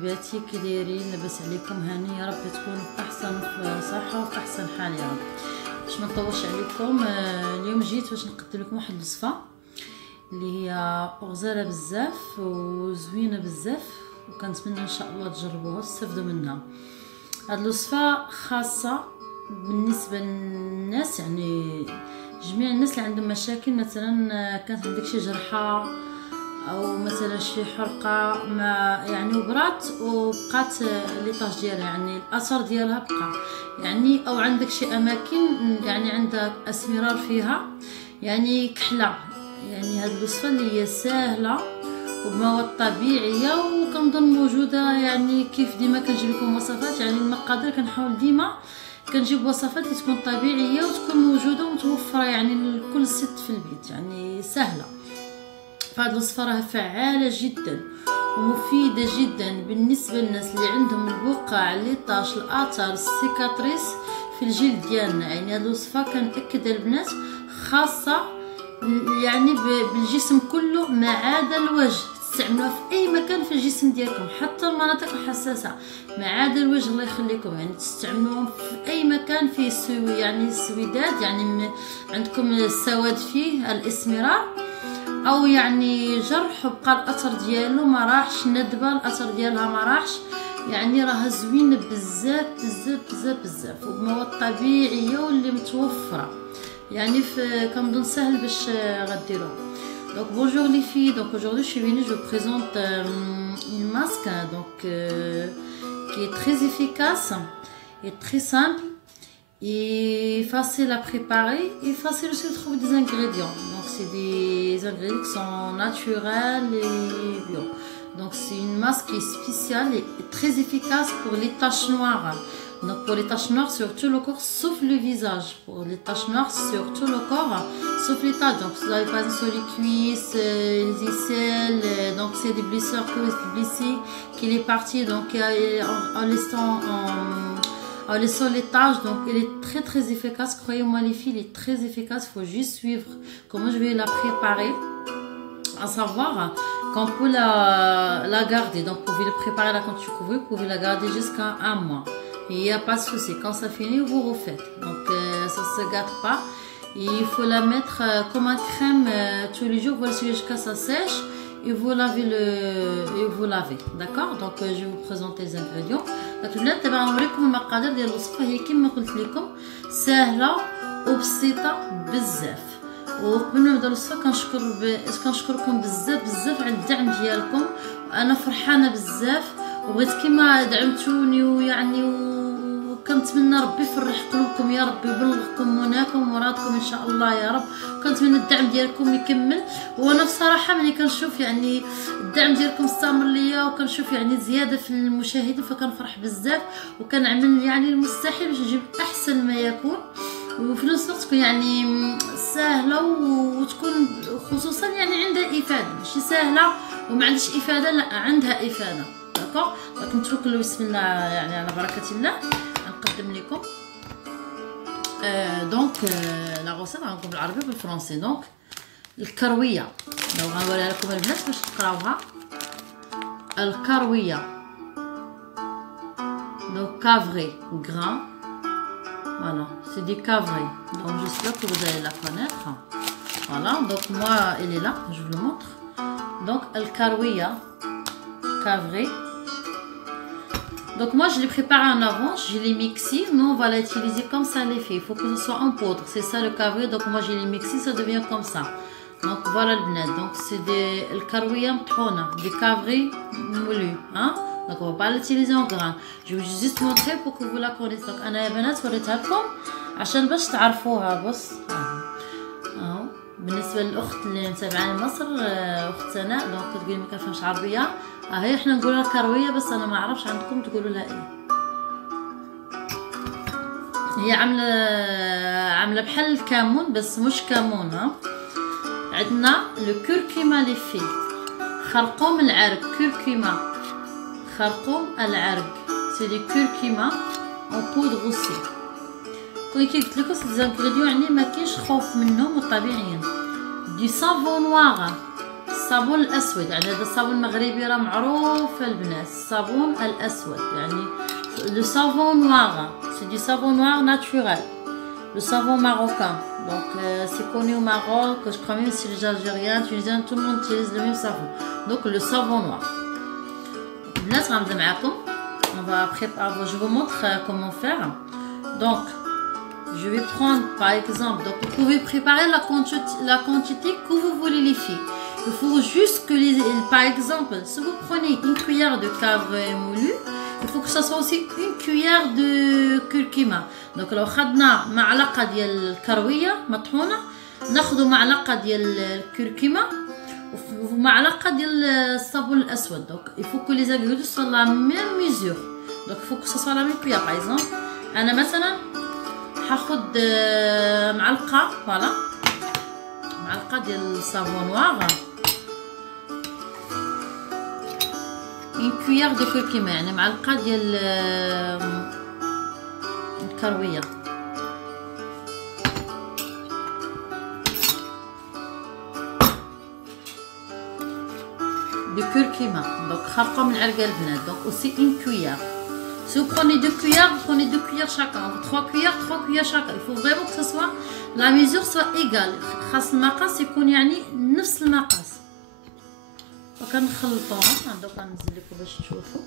حبيباتي كي دايرين؟ لاباس عليكم؟ هاني يا رب تكونوا في احسن صحه وفي احسن حال يا رب. باش ما نطولش عليكم، اليوم جيت باش نقدم لكم واحد الوصفه اللي هي غزاله بزاف وزوينه بزاف، وكنتمنى ان شاء الله تجربوها وتستافدوا منها. هاد الوصفه خاصه بالنسبه للناس، يعني جميع الناس اللي عندهم مشاكل، مثلا كانت عندك شي جرحه او مثلا شي حرقه ما يعني وبرات وبقات ليطاج ديالها، يعني الاثر ديالها بقى يعني، او عندك شي اماكن يعني عندك اسمرار فيها يعني كحله. يعني هاد الوصفه اللي هي سهله وبمواد طبيعيه وكنظن موجوده، يعني كيف ديما كنجيب لكم وصفات، يعني المقادير كنحاول ديما كنجيب وصفات اللي تكون طبيعيه وتكون موجوده ومتوفره يعني لكل ست في البيت، يعني سهله. فهاد الوصفه راه فعاله جدا ومفيده جدا بالنسبه للناس اللي عندهم البقع اللي طاش الاثار السيكاتريس في الجلد ديالنا. يعني هاد الوصفه كنأكد البنات خاصه يعني بالجسم كله ما عدا الوجه، تستعملوها في اي مكان في الجسم ديالكم، حتى المناطق الحساسه ما عدا الوجه الله يخليكم، يعني تستعملوهم في اي مكان فيه يعني السويدات، يعني عندكم السواد فيه الاسمرار، او يعني جرح وبقى الاثر ديالو ما راحش، ندبه الاثر ديالها ما راحش، يعني راها زوينه بزاف بزاف بزاف بزاف وبمواد طبيعيه واللي متوفره، يعني كنظن سهل باش غديروه. Donc bonjour les filles, donc aujourd'hui je suis venue, je vous présente une masque donc qui est très efficace et très simple et facile à préparer et facile aussi de trouver des ingrédients. Donc c'est des ingrédients qui sont naturels et bio. Donc c'est une masque qui est spéciale et très efficace pour les taches noires. Donc pour les taches noires sur tout le corps sauf le visage. Pour les taches noires sur tout le corps sauf les taches. Donc vous avez pas sur les cuisses, les aisselles, donc c'est des blessures que vous blessez qu'il est parti, donc en laissant les taches. Donc elle est très très efficace, croyez-moi les filles, elle est très efficace. Il faut juste suivre comment je vais la préparer, à savoir qu'on peut la garder. Donc vous pouvez le préparer là quand vous pouvez la garder jusqu'à un mois. Il n'y a pas de souci, quand ça finit vous refaites, donc ça se gâte pas. Et il faut la mettre comme un crème tous les jours, vous la suivez jusqu'à ça sèche et vous lavez d'accord. Donc je vais vous présenter les ingrédients. Donc البنات دابا غنوريكم المقادير ديال الوصفه، هي كما قلت لكم سهله وبسيطه بزاف. وقبل ما نبدا الوصفه كنشكركم بزاف بزاف على الدعم ديالكم، وانا فرحانه بزاف وبغيت كما دعمتوني، ويعني وكنتمنى ربي يفرح قلوبكم يا رب، يبلغكم مناكم ومرادكم ان شاء الله يا رب. كنتمنى الدعم ديالكم يكمل، وانا بصراحه ملي كنشوف يعني الدعم ديالكم استمر ليا وكنشوف يعني زياده في المشاهدين فكنفرح بزاف، وكنعمل يعني المستحيل باش نجيب احسن ما يكون، وفي نفس الوقت تكون يعني سهله وتكون خصوصا يعني عندها افاده، ماشي سهله وما عندهاش افاده، لا عندها افاده داكوغ. دونك نتركوا بسم الله يعني على بركه الله نقدم لكم دونك لا غوسيت غنقول بالعربي وبالفرنسي. دونك الكرويه لو غنوريها لكم البنات باش تقراوها، الكرويه دونك كافري غران، voilà c'est des cavrés, donc j'espère que vous allez la connaître. Voilà, donc moi elle est là, je vous le montre. Donc el carouilla cavré, donc moi je l'ai préparé en avance, je l'ai mixé, nous on va l'utiliser comme ça les filles, il faut que ce soit en poudre, c'est ça le cavré. Donc moi je l'ai mixé, ça devient comme ça. Donc voilà le bnat, donc c'est des el carouilla mthouna, des cavrés moulus, hein. Donc on va pas l'utiliser en grain, je vais juste montrer pour que vous la connaissiez. Donc انا يا بنات وريتها لكم عشان باش تعرفوها. بص اهو بالنسبه للاخت اللي متابعاني مصر، اخت سناء، دونك تقولي ما كنفهمش عربيه، هي احنا نقولوا لها كرويه بس انا ما عرفش عندكم تقولوا لها ايه. هي عامله بحال الكمون بس مش كمون. ها عندنا لو كركما لي في خرقوم العرق، كركما خرقوم العرق، سي دي كركما اون بودر اوسي. كي قلت لكم سي ديزانغريديون يعني ما كاينش خوف منهم وطبيعيين. دي سافون نوار الصابون الاسود، يعني هذا الصابون المغربي راه معروف البنات، الصابون الاسود يعني لو سافون نوار، سي دي سافون نوار ناتوريل، لو سافون ماروكان. Donc c'est connu au Maroc, je crois même si les Algériens, Tunisiens, tout le monde utilise le même savon. Donc le savon noir. البنات غنبدا معاكم. On va préparer, je vous montre comment faire. Donc je vais prendre par exemple, donc vous pouvez préparer la quantité que vous voulez les filles. Il faut juste que par exemple, si vous prenez une cuillère de cave moulu, il faut que ça soit aussi une cuillère de curcuma. Donc لو خدنا معلقة ديال الكروية مطحونة، ناخذ معلقة ديال الكركمة ومعلقة ديال الصابون الأسود. Donc il faut que les ingrédients soient la même mesure. Donc il faut que ça soit la même cuillère. Par exemple أنا مثلا هاخد معلقة، فوالا معلقة ديال الصابون نوار، une cuillère de curcuma يعني معلقة ديال الكروية، de curcuma. Donc خارقة من العرقة البنات. Donc aussi une cuillère. Si vous prenez 2 cuillères, vous prenez 2 cuillères chacun. 3 cuillères chacun. Il faut vraiment que ce soit la mesure soit égale. خاص المقاس يكون يعني نفس المقاس. وكنخلطوها. دوكا ننزل لكم باش تشوفوا.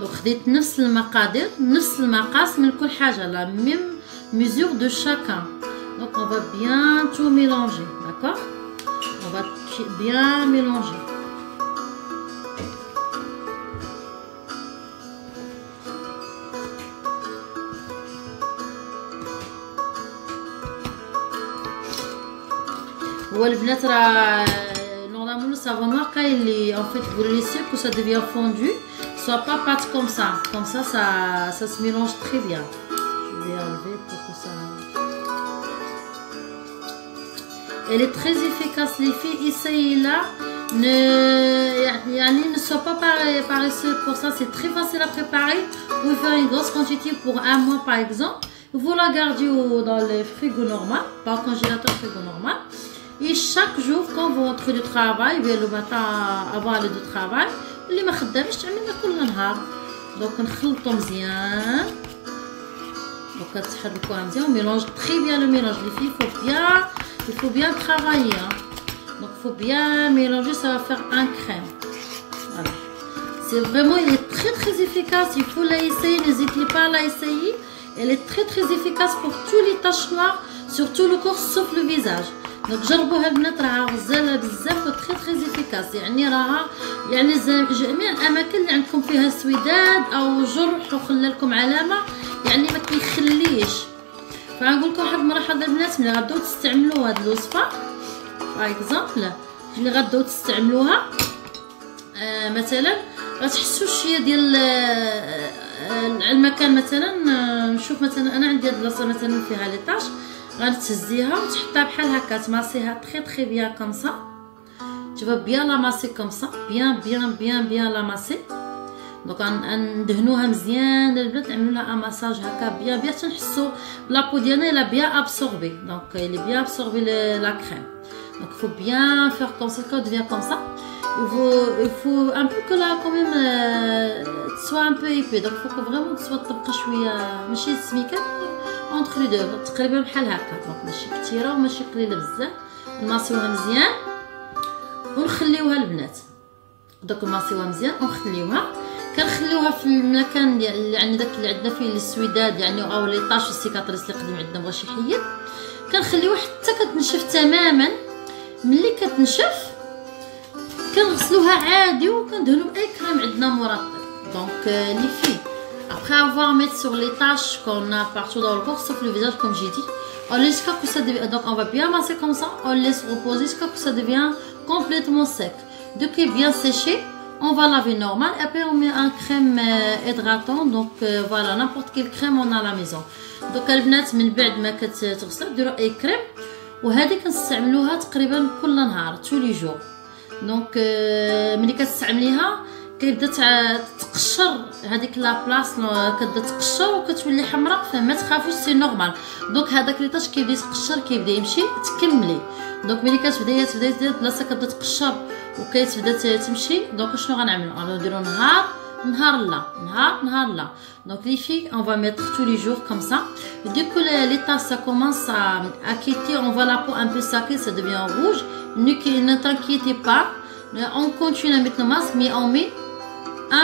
Donc خديت نفس المقادير، نفس المقاس من كل حاجة، la même mesure de chacun. Donc on va bien tout mélanger, d'accord? On va bien mélanger. هو البنات راه نورمالمون الصابون نوار كاين اللي en fait vous le laissez que ça devient fondu, soit pas pâte comme ça ça se mélange très bien. Je vais enlever pour que ça. Elle est très efficace les filles, essayez-la, ne sois pas paresseux pour ça, c'est très facile à préparer. Vous pouvez faire une grosse quantité pour un mois par exemple, vous la gardez dans le frigo normal, pas au congélateur, frigo normal. Et chaque jour quand vous rentrez du travail, le matin avant aller du travail, اللي ما خدامش تعملنا كل نهار. دونك نخلطو مزيان، دونك تحركوها مزيان و mélange très bien le mélange les filles. Il faut bien travailler, donc il faut bien mélanger, ça va faire un crème. Voilà, c'est vraiment, il est très efficace, il faut l'essayer, n'hésitez pas à l'essayer. Elle est très efficace pour tous les taches noires sur tout le corps sauf le visage. دونك جربوها البنات، راها غزاله بزاف و تري افيكاس، يعني راها يعني جميع الاماكن اللي عندكم فيها سويداد او جرح وخلى لكم علامه يعني ما كيخليش. فغنقول لكم واحد الملاحظه البنات، ملي غداو تستعملوا هاد الوصفه باغ اكزومبل، ملي غداو تستعملوها مثلا غتحسوا شويه ديال المكان. مثلا نشوف مثلا انا عندي هاد البلاصه مثلا فيها لي طاش، غتهزيها وتحطها بحال هكا، تماسيها تري بيان كوم سا. Tu vas bien l'amasser comme ça, bien l'amasser. دونك ندهنوها مزيان البنات، نعملوا لها اماساج هكا بيان تنحسوا لابو ديالنا الا بيان ابسوربي. دونك il est bien absorbé la crème. Donc il faut bien faire comme ça, quand elle devient comme ça. Il faut un peu que là quand même soit un peu épais. Donc il faut que vraiment soit تبقى شويه ماشي سميكه entre les deux تقريبا بحال هكا. دونك ماشي كثيره وماشي قليله بزاف. نماسيوها مزيان ونخليوها البنات. دونك نماسيوها مزيان ونخليوها. كنخليوها في المكان اللي عندنا داك اللي عندنا فيه السويداد يعني او لي طاش السيكاتريس اللي قديم عندنا بغا شي حيد. كنخليوها حتى كتنشف تماما. ملي كتنشف كنغسلوها عادي وكندهنوا باي كريم عندنا مرطب. دونك لي في après avoir mettre sur les taches qu'on a partout dans le corps sauf le visage comme j'ai dit, on laisse jusqu'à que ça devient, donc on va bien masser comme ça, on laisse reposer jusqu'à que ça devient complètement sec. Dès qu'il est bien séché, on va laver normal et après on met un crème hydratant. Donc voilà, n'importe quelle crème on a à la maison. Donc البنات من بعد ما كتغسلوا ديروا اي كريم، وهذه كنستعملوها تقريبا كل نهار tous les jours. دونك ملي كتستعمليها كيبدا تقشر هذيك لا بلاص، كتبدا تقشر وكتولي حمراء. فما تخافوش سي نورمال. دونك هذاك ليطاج كيبدا يتقشر كيبدا يمشي تكملي. دونك ملي كتبداي البلاصه كتبدا تقشر وكتبدا تمشي. دونك شنو غنعملوا؟ نديرو نهار لا. Donc les filles, on va mettre tous les jours comme ça. Dès que les taches ça commence à quitter, on voit la peau un peu sacrée, ça devient rouge. Ne t'inquiétez pas, on continue à mettre le masque, mais on met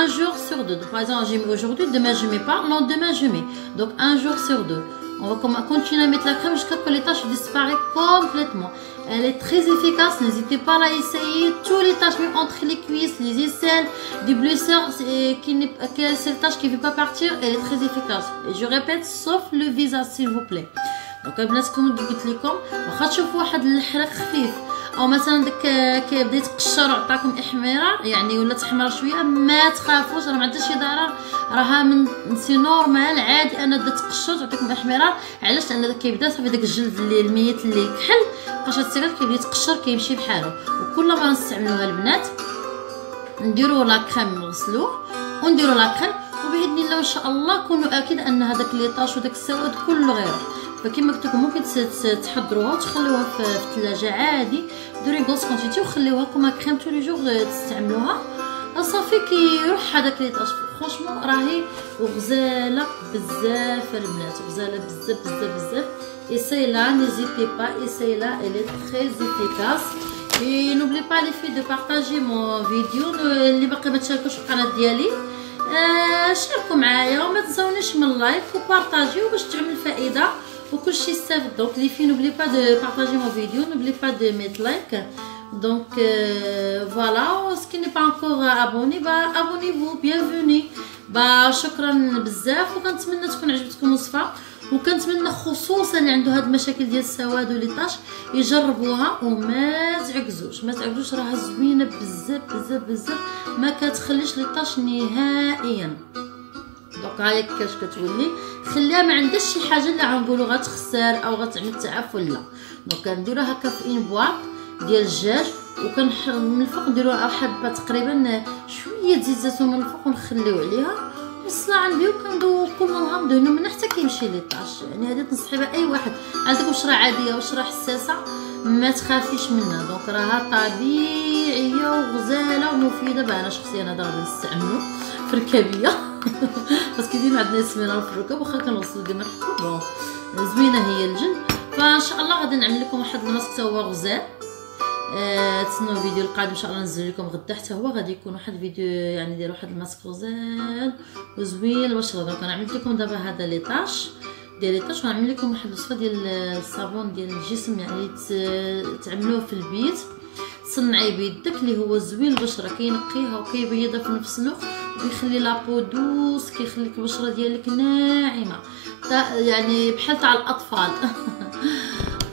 un jour sur deux. Donc, par exemple, j'ai mis aujourd'hui, demain je mets pas, non demain je mets. Donc un jour sur deux. On va continuer à mettre la crème jusqu'à ce que les taches disparaissent complètement. Elle est très efficace, n'hésitez pas à la essayer. Tous les taches, même entre les cuisses, les aisselles, des blessures, c'est les taches qui ne veulent pas partir, elle est très efficace. Et je répète, sauf le visage s'il vous plaît. Donc البنات كما قلت لكم واخا تشوفوا واحد الحرق خفيف او مثلا داك كيبدا يتقشر وعطاكم احمرار يعني ولا تحمر شويه، ما تخافوش راه ما عندهاش شي ضرر، راها من سي نورمال عادي انا بدا تقشر تعطيكم احمرار. علاش؟ لان كيبدا صافي داك الجلد اللي الميت اللي كحل قشره السيكات كيبدا يتقشر كيمشي بحالو. وكل ما نستعملوها البنات نديروا لا كريم نغسلوه ونديروا لا كريم، وباذن الله ان شاء الله كونوا اكيد ان هذاك لي طاش وداك السواد كله غيروح. فكما قلت لكم ممكن تحضروها وتخليوها في الثلاجه عادي، ديري غوص كونتيتي وخليوها كوما كريم تو لي جور تستعملوها صافي كيروح هذاك لي طاش. فرانشمون راهي وغزاله بزاف البنات، غزاله بزاف بزاف بزاف. ايسايلا نيزيتي با ايسايلا elle est très efficace. Et n'oubliez pas les filles de partager mon vidéo. اللي باقي ما تشاركوش في القناه ديالي شاركوا معايا وما تنساونيش من اللايك وبارطاجيو باش تعمل الفائده وكلشي يستافد. دونك لي في n'oubliez pas de partager mon vidéo, n'oubliez pas de mettre like. Donc voilà, ce qui n'est pas encore abonné, abonnez-vous, bienvenue. شكرا بزاف، وكنتمنى تكون عجبتكم الوصفه، وكنتمنى خصوصا اللي عنده هاد المشاكل ديال السواد وليطاش يجربوها وما تعجزوش راها زوينه بزاف بزاف بزاف، ما كتخليش ليطاش نهائيا. دونك هاهي كيفاش كتولي خليها ما عندهاش شي حاجه اللي غنقولوا غتخسر او غتعمل تعفن، لا. دونك كنديروها هكا في ان بواط ديال الدجاج، من الفوق نديروا حبه تقريبا شويه زيت زيتون من الفوق ونخليو عليها والصلاة عندي، وكندوق كل نهار ندهنو منها حتى كيمشي ليطاش. يعني هذه تنصحي بها اي واحد عندك بشره عاديه وبشره حساسه ما تخافيش منها. دونك راها طبيعيه وغزاله ومفيده. انا شخصيا هذا غادي نستعملو في الركابيه باسكو ديما عندنا سمينه في الركاب واخا كنوصلو ديما الركاب. بون زوينه هي الجلد. فان شاء الله غادي نعمل لكم واحد الماسك حتى هو غزال. تسنوا الفيديو القادم ان شاء الله ننزل لكم غدا حتى هو غادي يكون واحد الفيديو يعني ندير واحد الماسك غزال وزوين للبشره. دونك انا عملت لكم دابا هذا ليطاش ديال ليطاش، ونعمل لكم واحد الوصفه ديال الصابون ديال الجسم يعني تعملوه في البيت، تصنعيه بيدك اللي هو زوين البشره، كينقيها وكيبيضها في نفس الوقت وكيخلي لابو دوس، كيخليك البشره ديالك ناعمه يعني بحال تاع الاطفال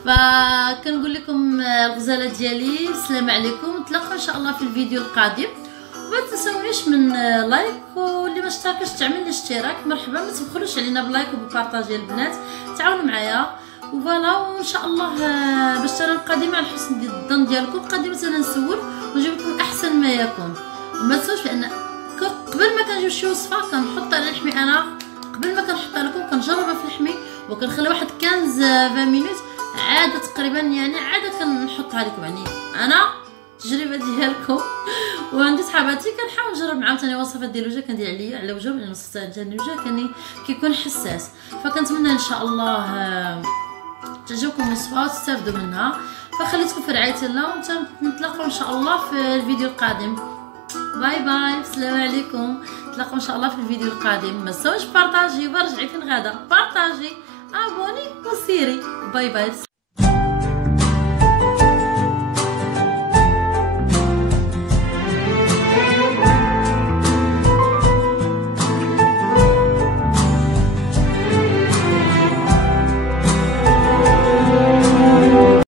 فكنقول لكم الغزاله ديالي السلام عليكم، نتلاقاو ان شاء الله في الفيديو القادم. وما تنساونيش من لايك، واللي ما اشتركش تعمل الاشتراك مرحبا، ما تبخلوش علينا بلايك وببارطاجي البنات، تعاونوا معايا وفوالا. وان شاء الله باش انا القادمه على حسن الظن ديالكم قادمه انا نسول ونجيب لكم احسن ما يكون. وما تنساوش لان قبل ما كنجيب شي وصفه كنحط على الحمي، انا قبل ما كنحطها لكم كنجربها في الحمي وكنخلي واحد 15-20 مينوت عاده تقريبا، يعني عاده كنحطها لكم يعني انا التجربه ديالكم. وعندي صحاباتي كنحاول نجرب معاهم ثاني وصفات ديال الوجه كندير عليا على وجههم، لان الوصفات ديال الوجه كيكون حساس. فكنتمنى ان شاء الله تعجبكم الوصفه وتستافدوا منها. فخليتكم في رعايه الله، ونتلاقاو ان شاء الله في الفيديو القادم. باي باي، السلام عليكم، نتلاقاو ان شاء الله في الفيديو القادم. ما تنساوش بارطاجي، برجعي في الغدا بارطاجي، ابوني وسيري. باي باي.